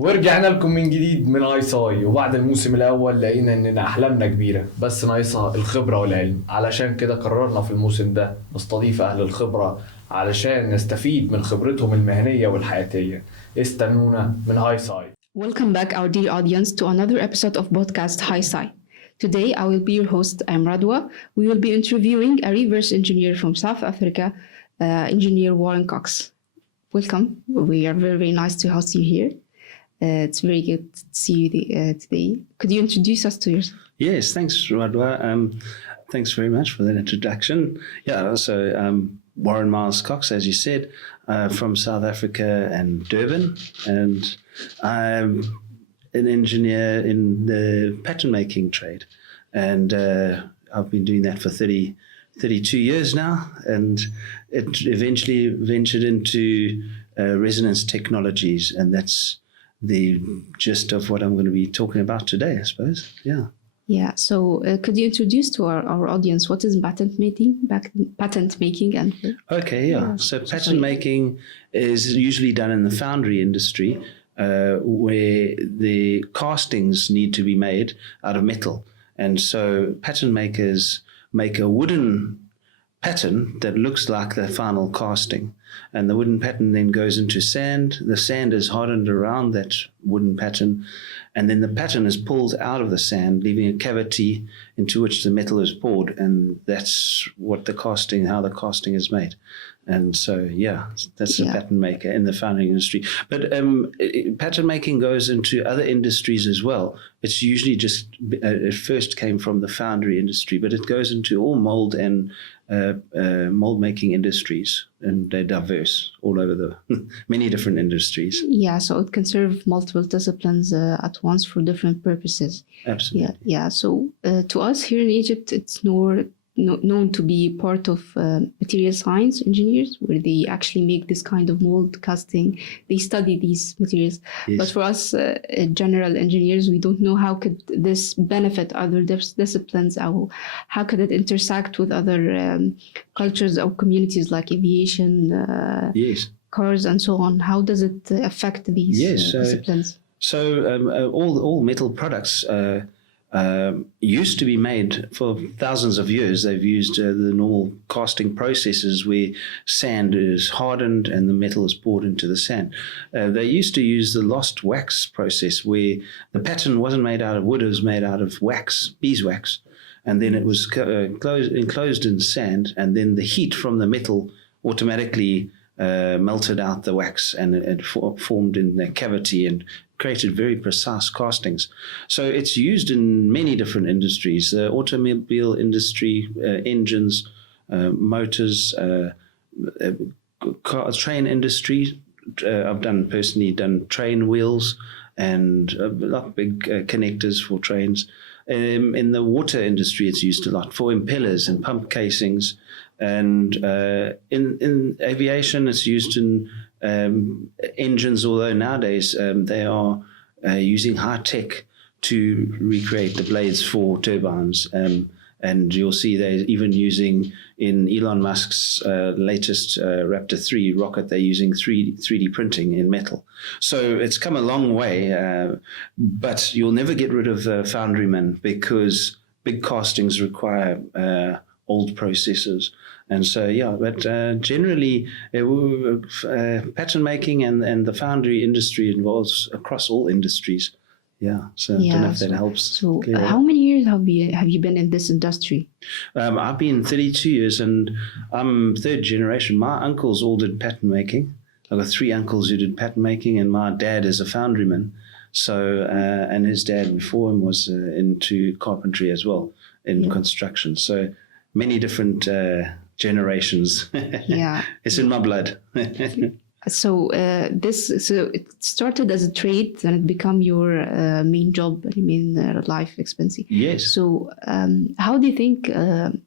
ورجعنا لكم من جديد من هاي ساي. وبعد الموسم الاول لقينا اننا احلامنا كبيره بس ناقصها الخبره والعلم. علشان كده قررنا في الموسم ده نستضيف اهل الخبره علشان نستفيد من خبرتهم المهنيه والحياتيه. استنونا من هاي ساي. Welcome back, our dear audience, to another episode of podcast HI SCI. Today, I will be your host. I'm Radwa. We will be interviewing a reverse engineer from South Africa, engineer Warren Cox. Welcome. We are very, very nice to host you here. It's very good to see you today. Could you introduce us to yourself? Yes, thanks, Radwa. Thanks very much for that introduction. Yeah, so Warren Miles Cox, as you said, from South Africa and Durban, and I'm an engineer in the pattern making trade, and I've been doing that for 32 years now, and it eventually ventured into resonance technologies, and that's the gist of what I'm going to be talking about today, I suppose. Yeah. Yeah. So, could you introduce to our audience what is patent making and? Okay. Yeah. So pattern making is usually done in the foundry industry, where the castings need to be made out of metal, and so pattern makers make a wooden pattern that looks like the final casting, and the wooden pattern then goes into sand. The sand is hardened around that wooden pattern, and then the pattern is pulled out of the sand, leaving a cavity into which the metal is poured, and that's what how the casting is made. And so, that's a pattern maker in the foundry industry. But pattern making goes into other industries as well. It's usually just, it first came from the foundry industry, but it goes into all mold and mold making industries, and they're diverse all over the many different industries. Yeah, so it can serve multiple disciplines at once for different purposes. Absolutely. Yeah. So to us here in Egypt, it's known to be part of material science engineers, where they actually make this kind of mold casting. They study these materials. Yes. But for us general engineers, we don't know how could this benefit other disciplines, or how could it intersect with other cultures or communities like aviation, cars and so on. How does it affect these disciplines? So all metal products used to be made for thousands of years. They've used the normal casting processes where sand is hardened and the metal is poured into the sand. They used to use the lost wax process, where the pattern wasn't made out of wood, it was made out of wax, beeswax, and then it was enclosed in sand, and then the heat from the metal automatically melted out the wax, and it formed in the cavity and created very precise castings. So it's used in many different industries: the automobile industry, engines, motors, train industry. I've personally done train wheels and big connectors for trains. In the water industry, it's used a lot for impellers and pump casings. And in aviation, it's used in engines, although nowadays they are using high tech to recreate the blades for turbines. And you'll see they're even using, in Elon Musk's latest Raptor 3 rocket, they're using 3D printing in metal. So it's come a long way, but you'll never get rid of the foundryman, because big castings require old processes. And so, but generally, pattern making and the foundry industry involves across all industries. Yeah, so I don't know if that helps. So how many years have you been in this industry? I've been 32 years, and I'm third generation. My uncles all did pattern making. I've got 3 uncles who did pattern making, and my dad is a foundryman. So, and his dad before him was into carpentry as well, in construction. So many different generations. Yeah. It's in my blood. So it started as a trade, and it became your main job, life expense. Yes. So how do you think,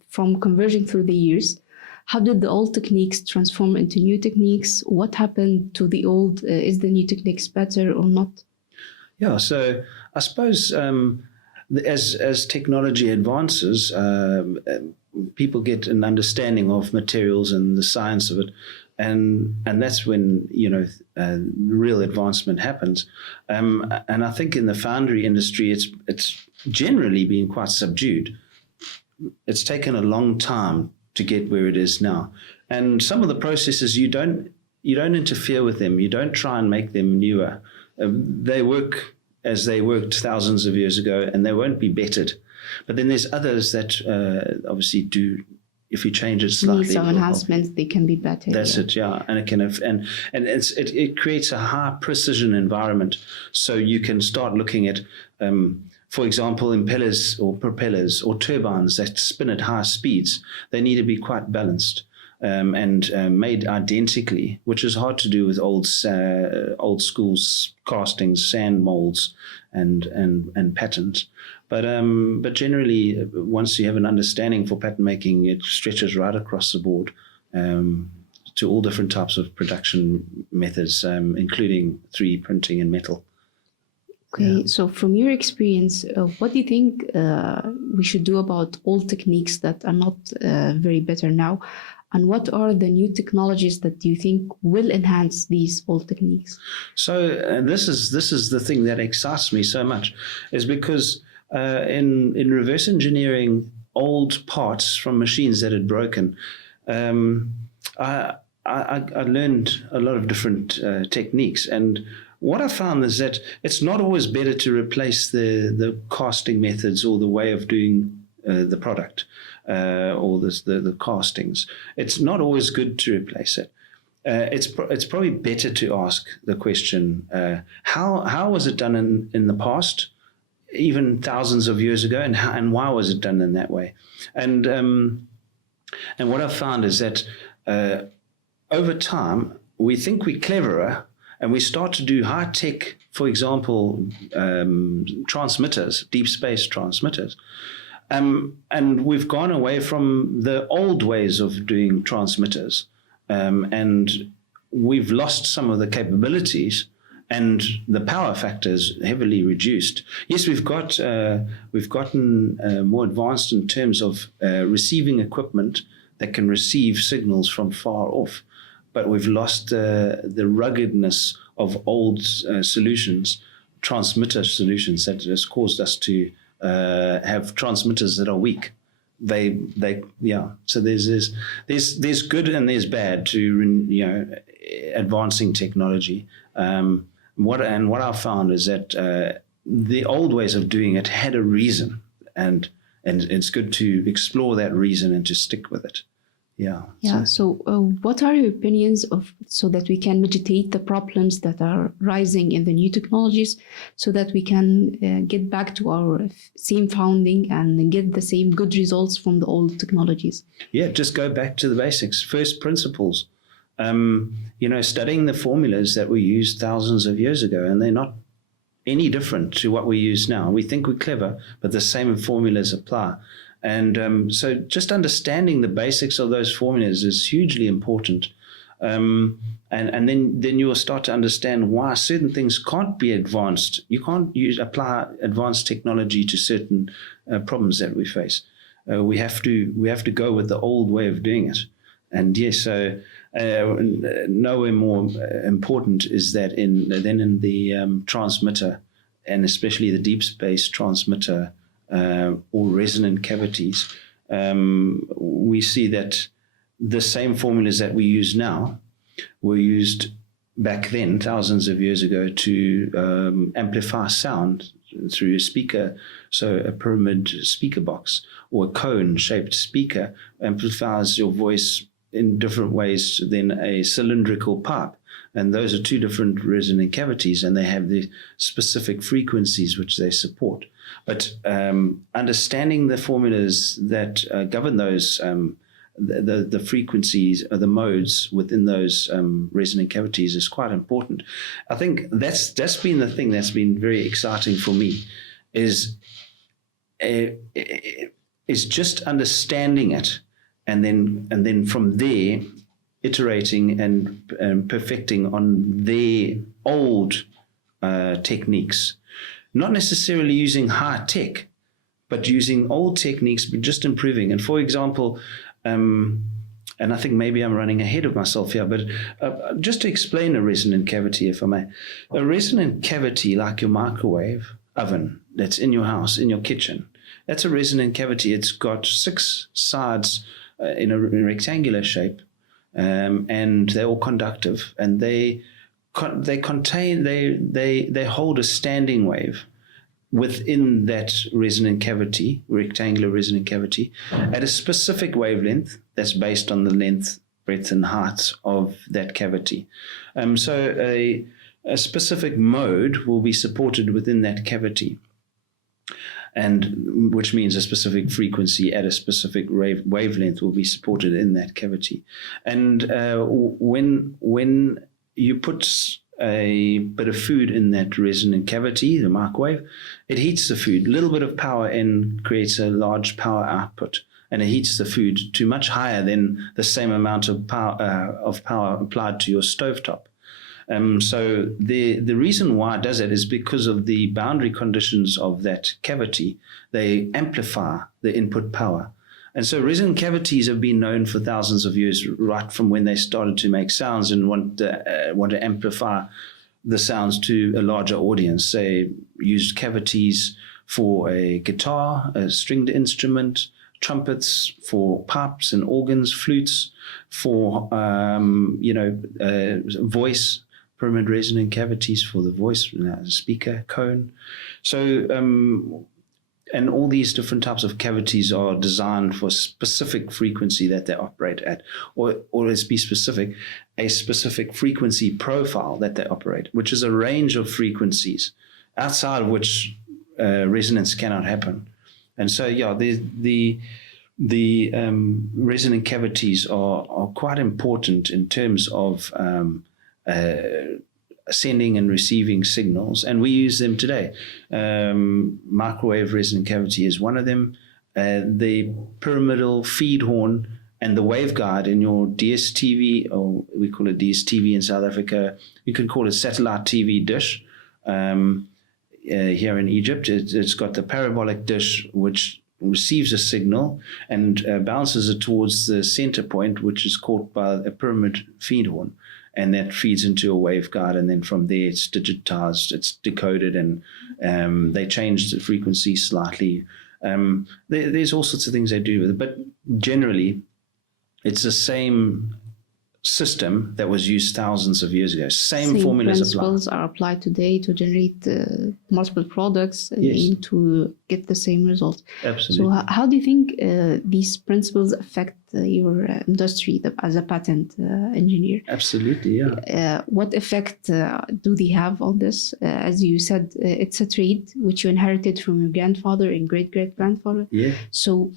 from converging through the years, how did the old techniques transform into new techniques? What happened to the old? Is the new techniques better or not? Yeah, so I suppose as technology advances, people get an understanding of materials and the science of it, and that's when real advancement happens. And I think in the foundry industry, it's generally been quite subdued. It's taken a long time to get where it is now, and some of the processes you don't interfere with them. You don't try and make them newer. They work as they worked thousands of years ago, and they won't be bettered. But then there's others that obviously do. If you change it slightly, need some enhancements, they can be better. That's it, yeah. And it can have, and it creates a high precision environment. So you can start looking at, for example, impellers or propellers or turbines that spin at high speeds. They need to be quite balanced. And made identically, which is hard to do with old school castings, sand molds, and patterns. But generally, once you have an understanding for pattern making, it stretches right across the board to all different types of production methods, including 3D printing and metal. Okay, so from your experience, what do you think we should do about old techniques that are not very better now? And what are the new technologies that you think will enhance these old techniques? So this is the thing that excites me so much, is because in reverse engineering old parts from machines that had broken, I learned a lot of different techniques. And what I found is that it's not always better to replace the casting methods or the way of doing the product. Or the castings. It's not always good to replace it. It's probably better to ask the question, how was it done in the past, even thousands of years ago, and why was it done in that way? And what I've found is that over time, we think we're cleverer, and we start to do high tech, for example, transmitters, deep space transmitters. And we've gone away from the old ways of doing transmitters, and we've lost some of the capabilities, and the power factors heavily reduced. Yes, we've gotten more advanced in terms of receiving equipment that can receive signals from far off, but we've lost the ruggedness of old solutions, transmitter solutions, that has caused us to have transmitters that are weak. So there's good and there's bad to advancing technology. What I found is that the old ways of doing it had a reason, and it's good to explore that reason and to stick with it. So what are your opinions so that we can mitigate the problems that are rising in the new technologies, so that we can get back to our same founding and get the same good results from the old technologies? Just go back to the basics, first principles. Studying the formulas that were used thousands of years ago, and they're not any different to what we use now. We think we're clever, but the same formulas apply. And so just understanding the basics of those formulas is hugely important. And then you will start to understand why certain things can't be advanced. You can't apply advanced technology to certain problems that we face. We have to go with the old way of doing it. And yes, so nowhere more important is that than in the transmitter, and especially the deep space transmitter, or resonant cavities, we see that the same formulas that we use now were used back then, thousands of years ago, to amplify sound through a speaker. So a pyramid speaker box or a cone-shaped speaker amplifies your voice in different ways than a cylindrical pipe. And those are two different resonant cavities, and they have the specific frequencies which they support. But understanding the formulas that govern those, the frequencies, the modes within those resonant cavities is quite important. I think that's been the thing that's been very exciting for me, is just understanding it, and then from there iterating and perfecting on their old techniques. Not necessarily using high tech, but using old techniques, but just improving. And for example, and I think maybe I'm running ahead of myself here, but just to explain a resonant cavity, if I may. A resonant cavity, like your microwave oven that's in your house, in your kitchen, that's a resonant cavity. It's got 6 sides in a rectangular shape, and they're all conductive, and they hold a standing wave within that resonant cavity, rectangular resonant cavity, at a specific wavelength that's based on the length, breadth, and height of that cavity. So a specific mode will be supported within that cavity, and which means a specific frequency at a specific wavelength will be supported in that cavity. And when you put a bit of food in that resonant cavity, the microwave, it heats the food. A little bit of power in creates a large power output, and it heats the food to much higher than the same amount of power applied to your stovetop. So the reason why it does it is because of the boundary conditions of that cavity. They amplify the input power. And so resonant cavities have been known for thousands of years, right from when they started to make sounds and want to amplify the sounds to a larger audience. They used cavities for a guitar, a stringed instrument, trumpets, for pipes and organs, flutes, for voice, pyramid resonant cavities for the voice, speaker, cone. So and all these different types of cavities are designed for a specific frequency that they operate at, or let's be specific, a specific frequency profile that they operate, which is a range of frequencies outside of which resonance cannot happen. And so, yeah, the resonant cavities are quite important in terms of sending and receiving signals, and we use them today. Microwave resonant cavity is one of them. The pyramidal feed horn and the waveguide in your DSTV, or we call it DSTV in South Africa, you can call it satellite TV dish. Here in Egypt, it's got the parabolic dish which receives a signal and bounces it towards the center point, which is caught by a pyramid feed horn. And that feeds into a waveguide, and then from there it's digitized, it's decoded, and they change the frequency slightly. There's all sorts of things they do with it, but generally it's the same system that was used thousands of years ago. Same formulas principles are applied today to generate multiple products and Yes. aim to get the same result. Absolutely. So how do you think these principles affect your industry as a patent engineer? Absolutely, yeah. What effect do they have on this? As you said, it's a trade which you inherited from your grandfather and great-great-grandfather. Yeah. So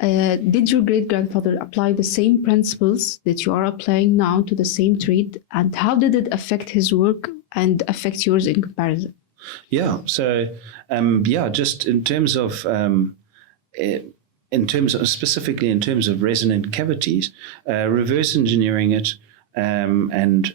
did your great-grandfather apply the same principles that you are applying now to the same trade? And how did it affect his work and affect yours in comparison? Yeah. So, just in terms of specifically in terms of resonant cavities, reverse engineering it, and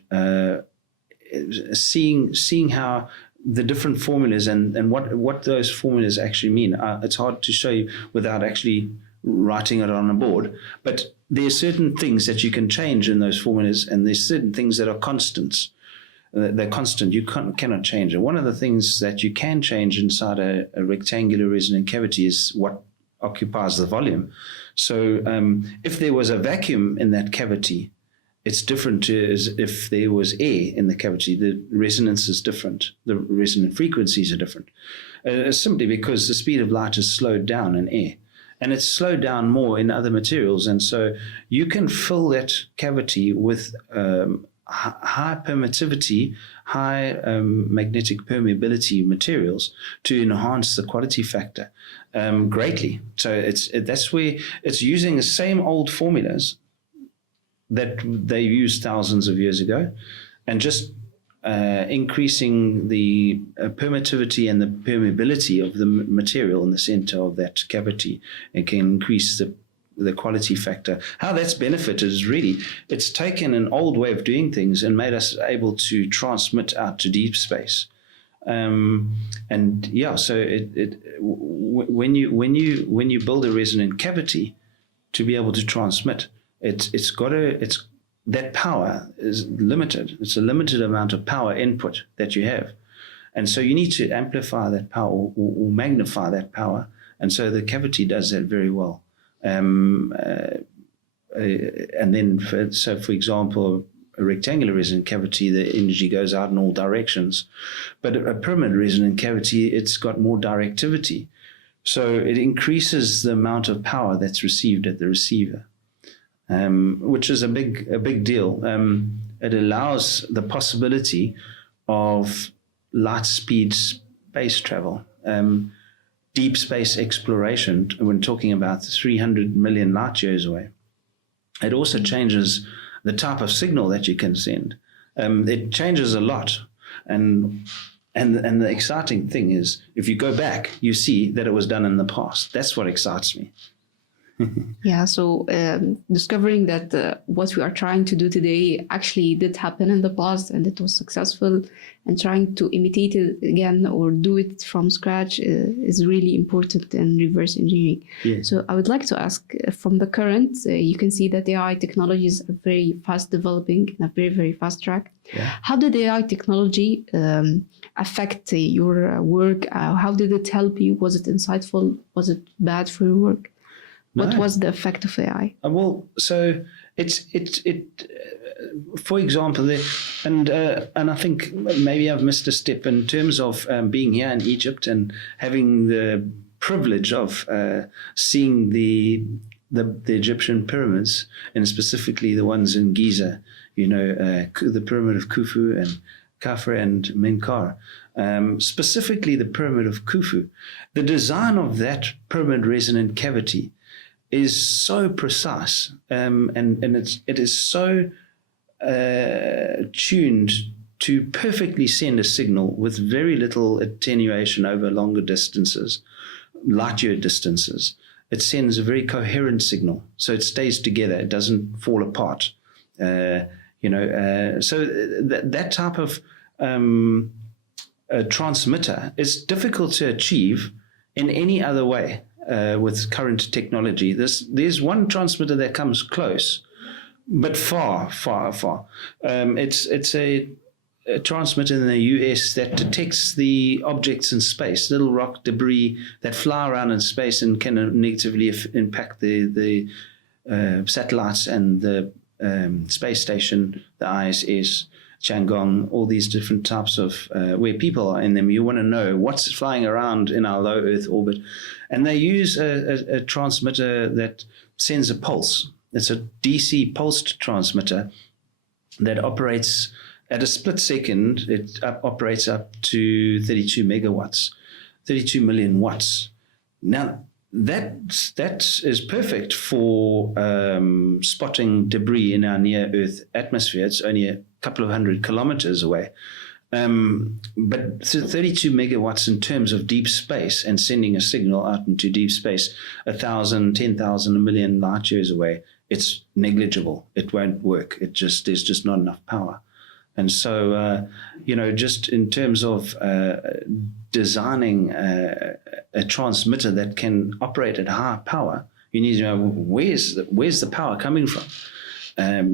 seeing how the different formulas and what those formulas actually mean. It's hard to show you without actually writing it on a board, but there are certain things that you can change in those formulas, and there's certain things that are constants. They're constant. You cannot change it. One of the things that you can change inside a rectangular resonant cavity is what occupies the volume. So if there was a vacuum in that cavity, it's different to as if there was air in the cavity. The resonance is different. The resonant frequencies are different, simply because the speed of light is slowed down in air. And it's slowed down more in other materials. And so you can fill that cavity with high permittivity, high magnetic permeability materials to enhance the quality factor greatly. So that's where it's using the same old formulas that they used thousands of years ago, and just increasing the permittivity and the permeability of the material in the center of that cavity, and can increase the quality factor. How that's benefited is really, it's taken an old way of doing things and made us able to transmit out to deep space And yeah, so when you build a resonant cavity to be able to transmit, that power is limited. It's a limited amount of power input that you have. And so you need to amplify that power or magnify that power. And so the cavity does that very well. And then, for example, a rectangular resonant cavity, the energy goes out in all directions. But a pyramid resonant cavity, it's got more directivity. So it increases the amount of power that's received at the receiver, which is a big deal. It allows the possibility of light speed space travel, deep space exploration, when talking about 300 million light years away. It also changes the type of signal that you can send. It changes a lot. And the exciting thing is, if you go back, you see that it was done in the past. That's what excites me. Yeah, so discovering that what we are trying to do today actually did happen in the past and it was successful, and trying to imitate it again or do it from scratch is really important in reverse engineering. Yes. So I would like to ask, from the current, you can see that AI technologies are very fast developing in a very, very fast track. Yeah. How did AI technology affect your work? How did it help you? Was it insightful? Was it bad for your work? What No. was the effect of AI? Well, so it for example, and I think maybe I've missed a step in terms of being here in Egypt and having the privilege of seeing the Egyptian pyramids, and specifically the ones in Giza. The pyramid of Khufu and Khafre and Menkaure. Specifically, the pyramid of Khufu. The design of that pyramid resonant cavity is so precise, and it is so tuned to perfectly send a signal with very little attenuation over longer distances, light year distances. It sends a very coherent signal, so it stays together. It doesn't fall apart. So that type of transmitter is difficult to achieve in any other way. With current technology, there's one transmitter that comes close, but far. It's a transmitter in the US that detects the objects in space, little rock debris that fly around in space and can negatively impact the satellites and the space station, the ISS, Chang'e, all these different types of where people are in them. You want to know what's flying around in our low Earth orbit. And they use a transmitter that sends a pulse. It's a DC pulsed transmitter that operates at a split second. It operates up to 32 megawatts, 32 million watts. Now, that is perfect for spotting debris in our near-Earth atmosphere. It's only a couple of 100 kilometers away. But 32 megawatts in terms of deep space and sending a signal out into deep space, 1,000, 10,000, a million light years away, it's negligible. It won't work. There's just not enough power. And so, just in terms of designing a transmitter that can operate at high power, you need to know where's the power coming from.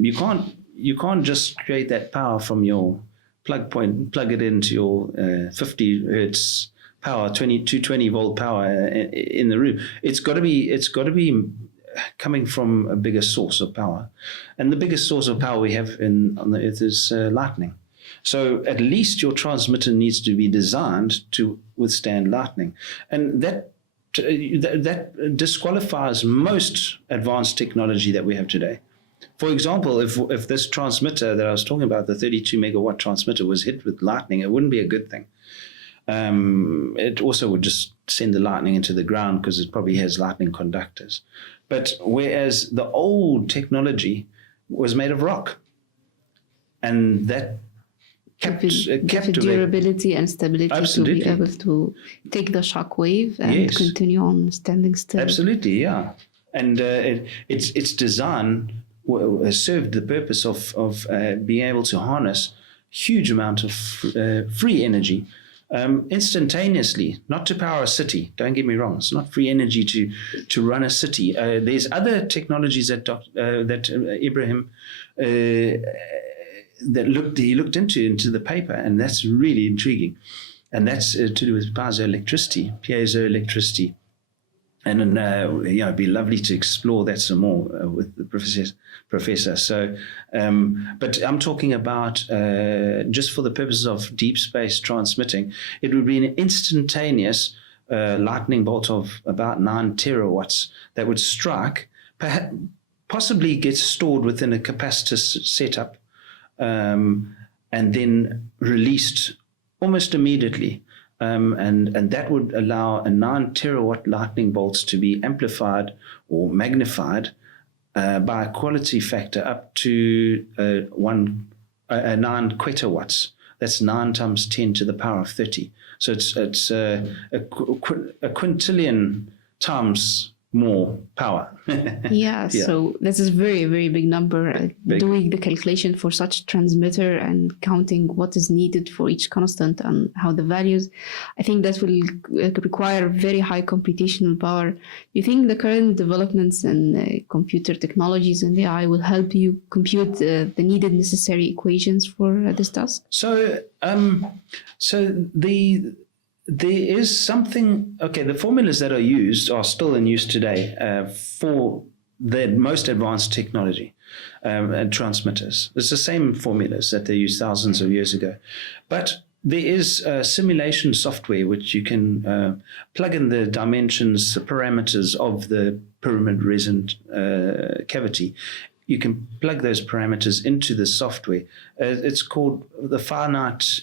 You can't just create that power from your plug point, plug it into your 50 hertz power, 220 volt power in the room. It's got to be coming from a bigger source of power, and the biggest source of power we have on the Earth is lightning. So at least your transmitter needs to be designed to withstand lightning, and that disqualifies most advanced technology that we have today. For example, if this transmitter that I was talking about, the 32 megawatt transmitter, was hit with lightning, it wouldn't be a good thing. It also would just send the lightning into the ground because it probably has lightning conductors. But whereas the old technology was made of rock, and that kept durability and stability. Absolutely. To be able to take the shock wave and Yes. continue on standing still. Absolutely, yeah. And its design has served the purpose of being able to harness huge amount of free energy instantaneously, not to power a city. Don't get me wrong; it's not free energy to run a city. There's other technologies that Ibrahim he looked into the paper, and that's really intriguing, and that's to do with piezoelectricity. And it'd be lovely to explore that some more with the professor. So, but I'm talking about just for the purposes of deep space transmitting, it would be an instantaneous lightning bolt of about 9 terawatts that would strike, possibly get stored within a capacitor setup, and then released almost immediately. And that would allow a 9 terawatt lightning bolts to be amplified or magnified by a quality factor up to 9 quetawatts. That's 9 times 10 to the power of 30. So it's a quintillion times more power. Yeah, so this is very, very big number. Doing the calculation for such transmitter and counting what is needed for each constant and how the values, I think that will require very high computational power. You think the current developments in computer technologies and AI will help you compute the needed necessary equations for this task? There is something, the formulas that are used are still in use today for the most advanced technology and transmitters. It's the same formulas that they used thousands of years ago. But there is simulation software which you can plug in the dimensions, the parameters of the pyramid resonant cavity. You can plug those parameters into the software. It's called the finite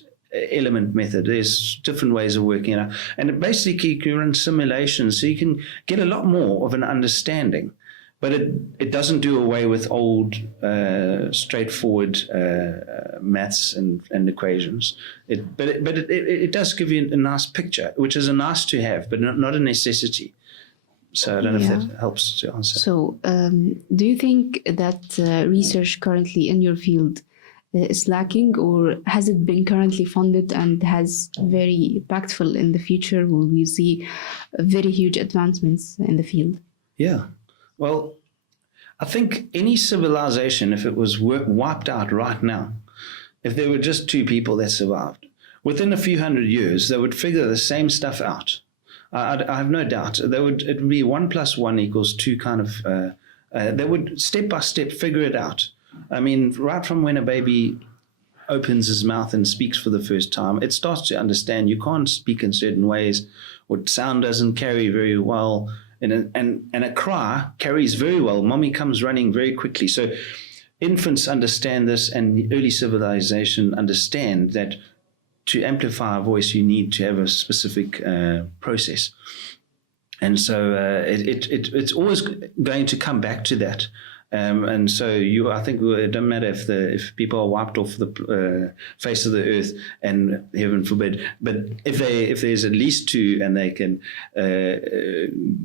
element method. There's different ways of working it out, and it basically you can run simulations so you can get a lot more of an understanding, but it doesn't do away with old straightforward maths and equations. But it does give you a nice picture, which is a nice to have but not a necessity. So I don't know if that helps to answer. So do you think that research currently in your field is lacking, or has it been currently funded and has very impactful in the future? Will we see very huge advancements in the field? Yeah. Well, I think any civilization, if it was wiped out right now, if there were just 2 people that survived, within a few hundred years, they would figure the same stuff out. I have no doubt. It would be 1 + 1 = 2 kind of, they would step by step figure it out. I mean, right from when a baby opens his mouth and speaks for the first time, it starts to understand you can't speak in certain ways, or sound doesn't carry very well, and a cry carries very well. Mommy comes running very quickly. So infants understand this, and early civilization understand that to amplify a voice, you need to have a specific process. And so it's always going to come back to that. And so I think it doesn't matter if people are wiped off the face of the earth, and heaven forbid, but if there's at least 2 and they can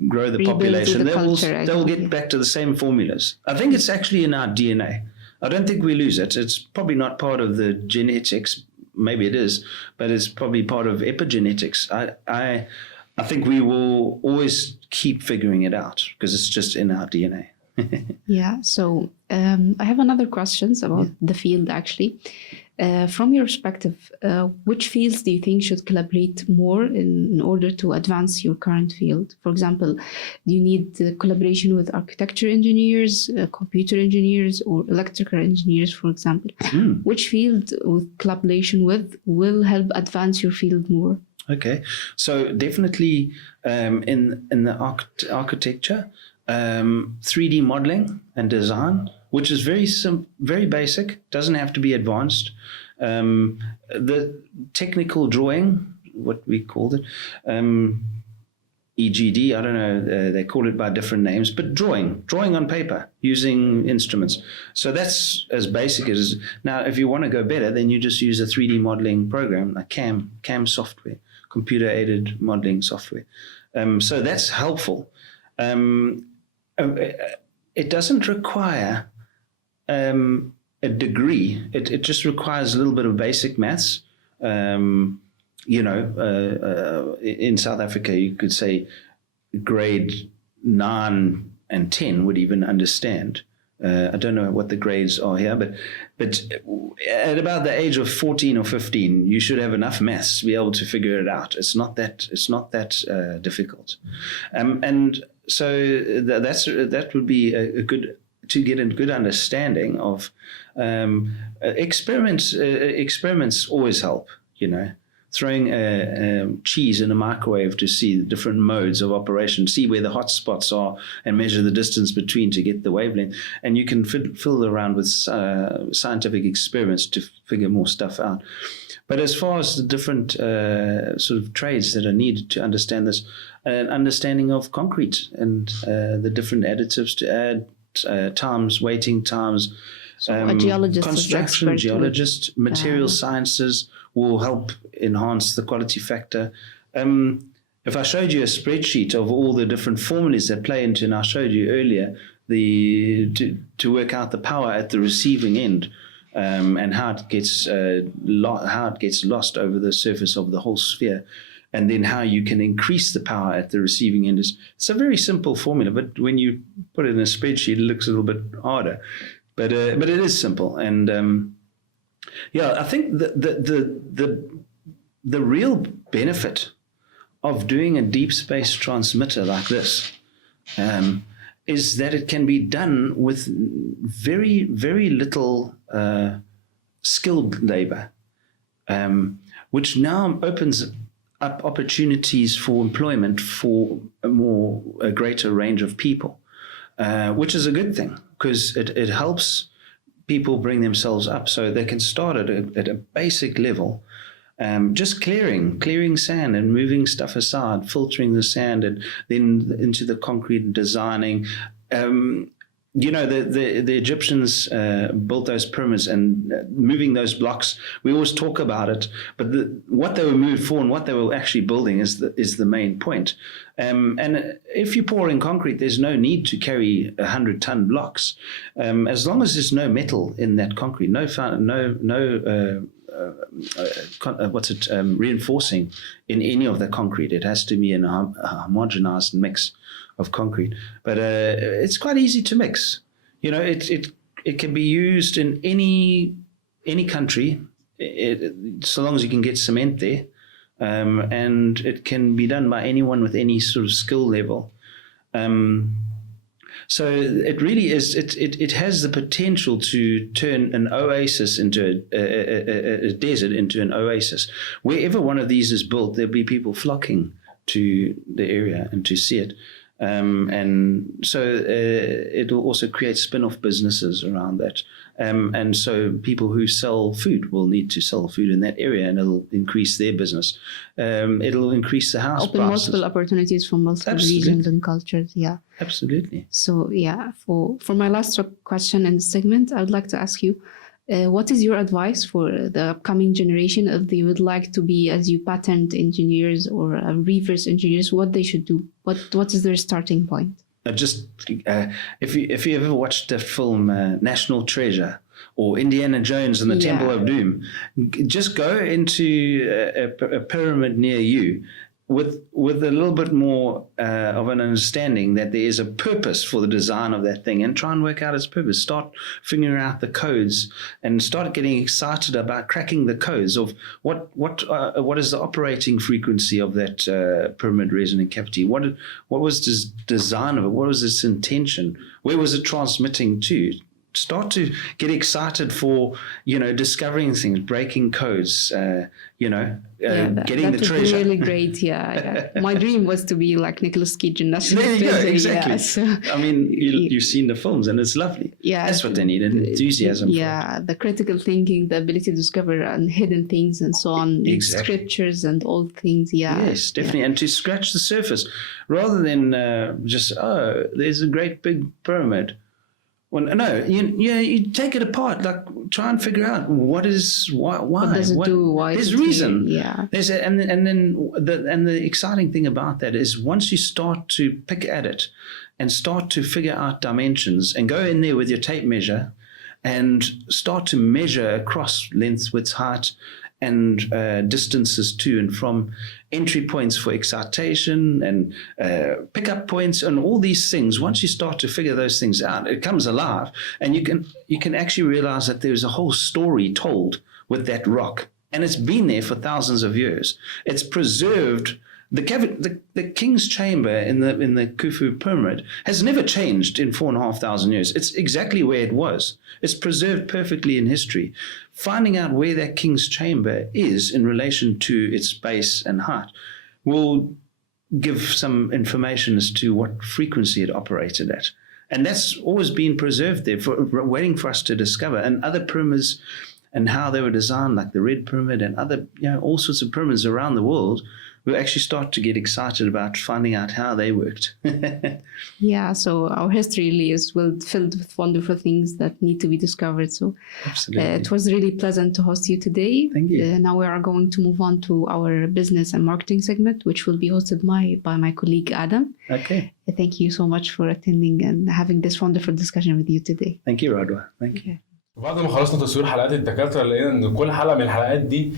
grow the population, they'll get back to the same formulas. I think it's actually in our DNA. I don't think we lose it. It's probably not part of the genetics. Maybe it is, but it's probably part of epigenetics. I think we will always keep figuring it out because it's just in our DNA. Yeah, so I have another questions about the field actually. From your perspective, which fields do you think should collaborate more in order to advance your current field? For example, do you need collaboration with architecture engineers, computer engineers, or electrical engineers, for example? Which field with collaboration with will help advance your field more? Okay, so definitely in the architecture, 3D modeling and design, which is very basic, doesn't have to be advanced. The technical drawing, what we called it, EGD, I don't know, they call it by different names, but drawing on paper using instruments. So that's as basic as. Now, if you want to go better, then you just use a 3D modeling program, a CAM software, computer-aided modeling software. So that's helpful. It doesn't require a degree. It just requires a little bit of basic maths, in South Africa, you could say grade 9 and 10 would even understand. I don't know what the grades are here, but at about the age of 14 or 15, you should have enough maths to be able to figure it out. It's not that difficult, and so that would be a good to get a good understanding of experiments. Experiments always help, throwing cheese in a microwave to see the different modes of operation, see where the hot spots are, and measure the distance between to get the wavelength. And you can fill around with scientific experiments to figure more stuff out. But as far as the different sort of trades that are needed to understand this, an understanding of concrete and the different additives to add, times, waiting times, a geologist, construction, geologist, material sciences will help enhance the quality factor. If I showed you a spreadsheet of all the different formulas that play into, and I showed you earlier, to work out the power at the receiving end, and how it gets lost over the surface of the whole sphere, and then how you can increase the power at the receiving end. It's a very simple formula, but when you put it in a spreadsheet, it looks a little bit harder. But it is simple, and I think the real benefit of doing a deep space transmitter like this is that it can be done with very, very little skilled labor, which now opens up opportunities for employment for a greater range of people, which is a good thing, because it helps people bring themselves up so they can start at a basic level, just clearing sand and moving stuff aside, filtering the sand, and then into the concrete and designing. The Egyptians built those pyramids, and moving those blocks, we always talk about it, but what they were moved for and what they were actually building is the main point. And if you pour in concrete, there's no need to carry 100-ton blocks, as long as there's no metal in that concrete, reinforcing in any of the concrete. It has to be in a homogenized mix of concrete, but it's quite easy to mix. It can be used in any country, so long as you can get cement there, and it can be done by anyone with any sort of skill level. So it really is. It has the potential to turn an oasis into a desert into an oasis. Wherever one of these is built, there'll be people flocking to the area and to see it. And so it will also create spin-off businesses around that. And so people who sell food will need to sell food in that area, and it'll increase their business. It'll increase the house open prices. multiple opportunities from multiple regions and cultures. Yeah, absolutely. So for my last question in this segment, I would like to ask you, what is your advice for the upcoming generation if they would like to be, as you, patent engineers or reverse engineers? What they should do? What is their starting point? If you ever watched the film National Treasure or Indiana Jones and the Temple of Doom, just go into a pyramid near you with a little bit more of an understanding that there is a purpose for the design of that thing, and try and work out its purpose. Start figuring out the codes and start getting excited about cracking the codes of what is the operating frequency of that pyramid resonant cavity. What was this design of it? What was its intention? Where was it transmitting to? Start to get excited for, discovering things, breaking codes, getting the treasure. Really great. Yeah. My dream was to be like Nicolas Cage in National Treasure. There you go, exactly. Yeah, so, I mean, you've seen the films, and it's lovely. Yeah. That's what they need, enthusiasm. Yeah, the critical thinking, the ability to discover hidden things and so on, scriptures and old things. Yeah. Yes, definitely. And to scratch the surface rather than there's a great big pyramid. Well, no, you take it apart, like try and figure out why. What does it do? Why? There's reason. Yeah. And the exciting thing about that is once you start to pick at it and start to figure out dimensions and go in there with your tape measure and start to measure across length, width, height, and distances to and from, entry points for excitation and pickup points and all these things. Once you start to figure those things out, it comes alive, and you can actually realize that there's a whole story told with that rock, and it's been there for thousands of years. It's preserved. The king's chamber in the Khufu pyramid has never changed in 4,500 years. It's exactly where it was. It's preserved perfectly in history. Finding out where that king's chamber is in relation to its base and height will give some information as to what frequency it operated at. And that's always been preserved there, waiting for us to discover. And other pyramids and how they were designed, like the Red Pyramid and other, all sorts of pyramids around the world, we'll actually start to get excited about finding out how they worked. Yeah, so our history really is filled with wonderful things that need to be discovered. So it was really pleasant to host you today. Thank you. Now we are going to move on to our business and marketing segment, which will be hosted by my colleague Adam. Okay. Thank you so much for attending and having this wonderful discussion with you today. Thank you, Radwa. Thank you. وبعد ما خلصنا تصوير حلقات الدكاترة لقينا ان كل حلقة من الحلقات دي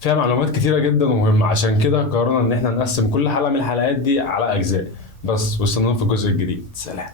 فيها معلومات كتيرة جدا ومهمة، عشان كده قررنا ان احنا نقسم كل حلقة من الحلقات دي على اجزاء بس، واستنونا في الجزء الجديد. سلام.